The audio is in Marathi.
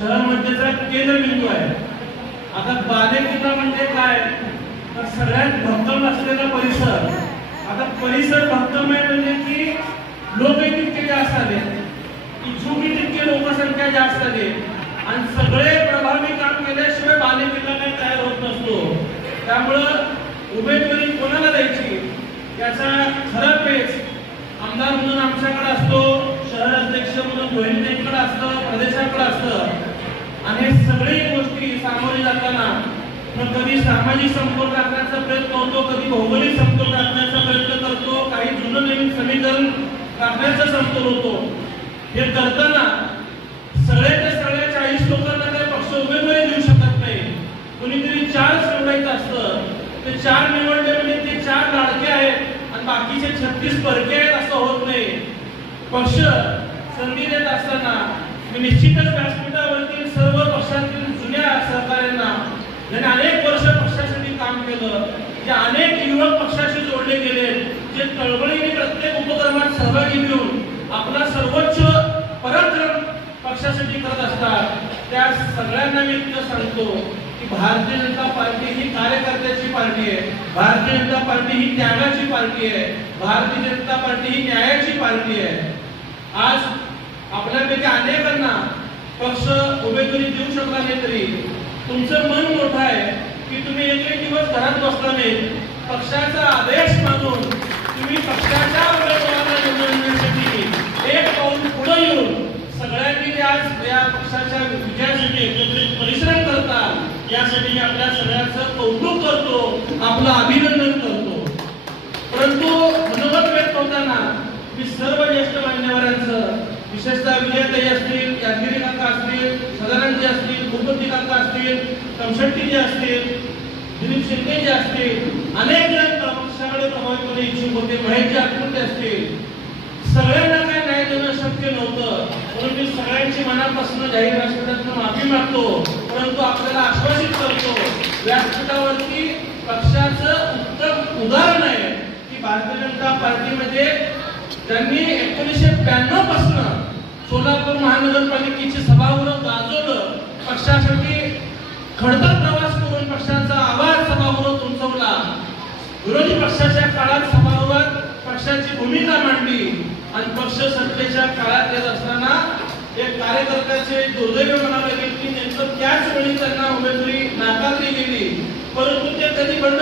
शहरामध्येचा केंद्रबिंदू आहे. आता बालेकिल्ला म्हणजे काय तर सगळ्यात भक्कम असलेला परिसर. आता परिसर भक्कम आहे म्हणजे की लोक तितके जास्त आले, इच्छुकी तितकी लोकसंख्या जास्त आली आणि सगळे प्रभावी काम केल्याशिवाय बालेकिल्ला काय तयार होत नसतो. त्यामुळं उमेदवारी कोणाला द्यायची याचा खरा पेच आमदार म्हणून आमच्याकडे असतो, शहर अध्यक्ष म्हणून रोहिणीकडे असतं, प्रदेशाकडे असतं. आणि सगळी गोष्टी सामोरे जाताना कधी सामाजिक समतोल राखण्याचा प्रयत्न होतो, कधी भौगोलिक समतोल राखण्याचा प्रयत्न करतो, काही जुनं नवीन समीकरण राखण्याचा समतोल होतो. हे करताना सगळ्याच्या सगळ्या 40 लोकांना काही पक्ष उमेदवारी देऊ शकत नाही. कुणीतरी 4 निवडायचं असतं, ते 4 निवडले म्हणजे ते 4 लाडके आहेत आणि बाकीचे 36 परके आहेत असं होत नाही. पक्ष संधी देत असताना मी निश्चितच व्यासपीठावरती सर्व पक्षातील जुन्या सहकाऱ्यांना ज्यांनी अनेक वर्ष पक्षासाठी काम केलं, जे अनेक युवक पक्षाशी जोडले गेले, जे तळमळीने प्रत्येक उपक्रमात सहभागी घेऊन आपला सर्वोच्च पराक्रम पक्षासाठी करत असतात, त्या सगळ्यांना मी इतकं सांगतो की भारतीय जनता पार्टी ही कार्यकर्त्याची पार्टी आहे, भारतीय जनता पार्टी ही त्यागाची पार्टी आहे, भारतीय जनता पार्टी ही न्यायाची पार्टी आहे. आज आपल्यापैकी अनेकांना पक्ष उमेदवारी देऊ शकला नाही तरी तुमचं मन मोठं आहे की तुम्ही एक दिवस घरात बसला नाही, पक्षाचा आदेश मानून तुम्ही पक्षाच्या उमेदवाराला निवडण्यासाठी एक पाऊल पुढे येऊन सगळ्यांनी आज या पक्षाच्या विजयासाठी एकत्रित परिश्रम करतात. यासाठी मी आपल्या सगळ्यांचं कौतुक करतो, आपलं अभिनंदन करतो. परंतु मनोगत व्यक्त होताना मी सर्व ज्येष्ठ मान्यवरांचं, विशेषतः विजयताई असतील, यादगिरी काका असतील, सदानंदजी असतील, भूपती काका असतील, कमशेट्टीजी असतील, दिलीप शिंदेजी असतील, अनेक जण पक्षाकडे प्रभावीपणे इच्छुक होते, महेशजी आत्महत्ये असतील, सगळ्यांना काय न्याय देणं शक्य नव्हतं. म्हणून मी सगळ्यांची मनापासून जाहीर व्यासपीठातून माफी मागतो. परंतु आपल्याला आश्वासित करतो व्यासपीठावरती पक्षाचं उत्तम उदाहरण आहे की भारतीय जनता पार्टीमध्ये त्यांनी 1992 पासून सोलापूर महानगरपालिकेची सभागृह गाजवलं, पक्षासाठी खडतर प्रवास करून पक्षाचा आवाज सभागृहात उंचवला, विरोधी पक्षाच्या काळात सभागृहात पक्षाची भूमिका मांडली आणि पक्ष सत्तेच्या काळात येत असताना एक कार्यकर्त्याचे दुर्दैव म्हणावं लागेल की नेमकं त्याच वेळी त्यांना उमेदवारी नाकारली गेली. परंतु ते कधी बंड